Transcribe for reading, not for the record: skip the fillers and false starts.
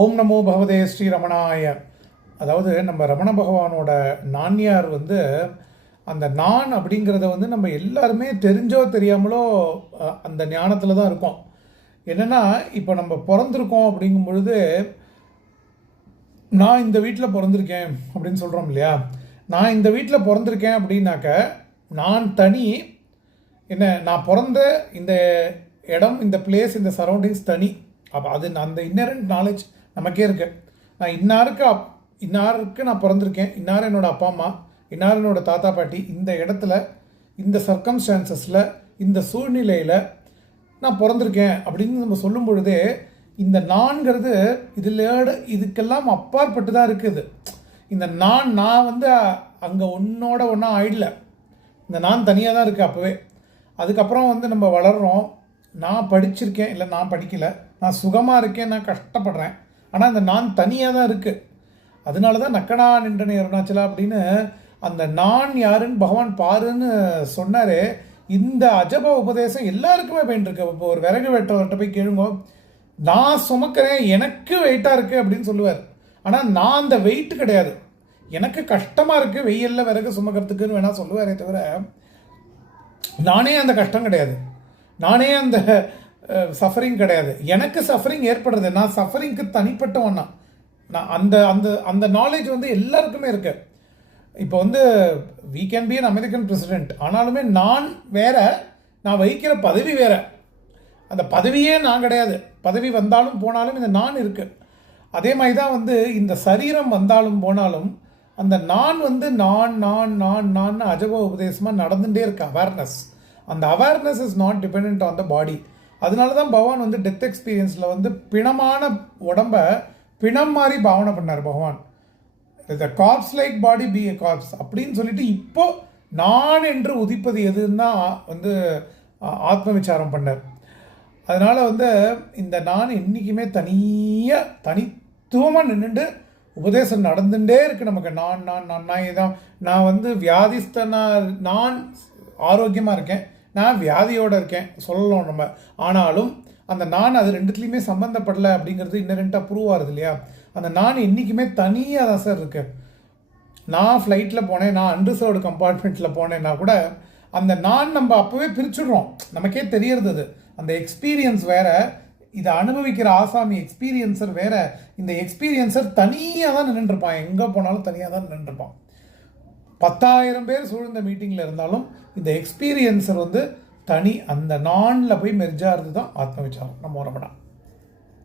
ஓம் நமோ பகவதே ஸ்ரீ ரமணாய. அதாவது நம்ம ரமண பகவானோட நான்யார் அந்த நான் அப்படிங்கிறத நம்ம எல்லாருமே தெரிஞ்சோ தெரியாமலோ அந்த ஞானத்தில் தான் இருக்கோம். என்னென்னா, இப்போ நம்ம பிறந்திருக்கோம் அப்படிங்கும் பொழுது, நான் இந்த வீட்டில் பிறந்திருக்கேன் அப்படின்னு சொல்கிறோம் இல்லையா? நான் இந்த வீட்டில் பிறந்திருக்கேன் அப்படின்னாக்க நான் தனி. என்ன, நான் பிறந்த இந்த இடம், இந்த பிளேஸ், இந்த சரௌண்டிங்ஸ் தனி. அப்போ அது அந்த இன்னரண்ட் நாலேஜ் நமக்கே இருக்கு. நான் இன்னாருக்கு நான் பிறந்திருக்கேன், இன்னார் என்னோடய அப்பா அம்மா, இன்னார் என்னோடய தாத்தா பாட்டி, இந்த இடத்துல, இந்த சர்க்கம்ஸ்டான்சஸில், இந்த சூழ்நிலையில் நான் பிறந்திருக்கேன் அப்படின்னு நம்ம சொல்லும் பொழுதே இந்த நான்கிறது இதுக்கெல்லாம் அப்பாற்பட்டு தான் இருக்குது. இந்த நான் அங்கே ஒன்றோட ஒன்றா ஆயிடல. இந்த நான் தனியாக தான் இருக்குது அப்போவே. அதுக்கப்புறம் நம்ம வளர்கிறோம். நான் படிச்சிருக்கேன், இல்லை நான் படிக்கலை, நான் சுகமாக இருக்கேன், நான் கஷ்டப்படுறேன், ஆனால் அந்த நான் தனியாக தான் இருக்குது. அதனால தான் நக்கனா நின்றனை அருணாச்சலா அப்படின்னு அந்த நான் யாருன்னு பகவான் பாருன்னு சொன்னார். இந்த அஜப உபதேசம் எல்லாருக்குமே பயன்ருக்கு. இப்போ ஒரு விறகு வெட்டவர்கிட்ட போய் கேளுங்கோ, நான் சுமக்கிறேன், எனக்கு வெயிட்டாக இருக்குது அப்படின்னு சொல்லுவார். ஆனால் நான் அந்த வெயிட்டு கிடையாது, எனக்கு கஷ்டமாக இருக்குது வெயிலில் விறகு சுமக்கிறதுக்குன்னு வேணால் சொல்லுவாரே தவிர, நானே அந்த கஷ்டம் கிடையாது, நானே அந்த சஃபரிங் கிடையாது. எனக்கு சஃபரிங் ஏற்படுறது, நான் சஃபரிங்க்கு தனிப்பட்டவன்னா. நான் அந்த அந்த அந்த நாலேஜ் எல்லாருக்குமே இருக்கு. இப்போ we can be an American president, ஆனாலுமே நான் வேற, நான் வகிக்கிற பதவி வேற. அந்த பதவியே நான் கிடையாது. பதவி வந்தாலும் போனாலும் இந்த நான் இருக்கு. அதே மாதிரி தான் இந்த சரீரம் வந்தாலும் போனாலும் அந்த நான் நான் நான் நான் நான் அஜப உபதேசமாக நடந்துகிட்டே இருக்கு. அவேர்னஸ், அந்த awareness is not depend on the body. அதனால தான் பகவான் டெத் எக்ஸ்பீரியன்ஸில் பிணமான உடம்ப பிணம் மாதிரி பாவனை பண்ணார் Bhagavan. The corpse like body be a corpse அப்படின்னு சொல்லிட்டு இப்போ நான் என்று உதிப்பது எதுன்னா ஆத்ம விசாரம் பண்ணார். அதனால் இந்த நான் என்றைக்குமே தனித்துவமாக நின்றுட்டு உபதேசம் நடந்துகிட்டே இருக்குது நமக்கு. நான் நான் நான் நான் இதான் நான் வியாதிஸ்தனா, நான் ஆரோக்கியமாக இருக்கேன், நான் வியாதியோடு இருக்கேன் சொல்லலாம் நம்ம. ஆனாலும் அந்த நான் அது ரெண்டுத்துலேயுமே சம்மந்தப்படலை அப்படிங்கிறது இன்னரெண்டாக ப்ரூவ் ஆகுது இல்லையா? அந்த நான் என்றைக்குமே தனியாக தான் சார் இருக்கு. நான் ஃப்ளைட்டில் போனேன், நான் அன்ரிசர்வ்டு கம்பார்ட்மெண்ட்டில் போனேன்னா கூட அந்த நான் நம்ம அப்போவே பிரிச்சுடுறோம், நமக்கே தெரியறது. அது அந்த எக்ஸ்பீரியன்ஸ் வேறு, இதை அனுபவிக்கிற ஆசாமி எக்ஸ்பீரியன்சர் வேறு. இந்த எக்ஸ்பீரியன்சர் தனியாக தான் நின்றுருப்பான், எங்கே போனாலும் தனியாக தான் நின்றுருப்பான். 10,000 பேர் சூழ்ந்த மீட்டிங்கில் இருந்தாலும் இந்த எக்ஸ்பீரியன்ஸர் தனி, அந்த நானில் போய் மெர்ஜாகிறது தான் ஆத்ம விசாரம். நம்ம வரப்படா.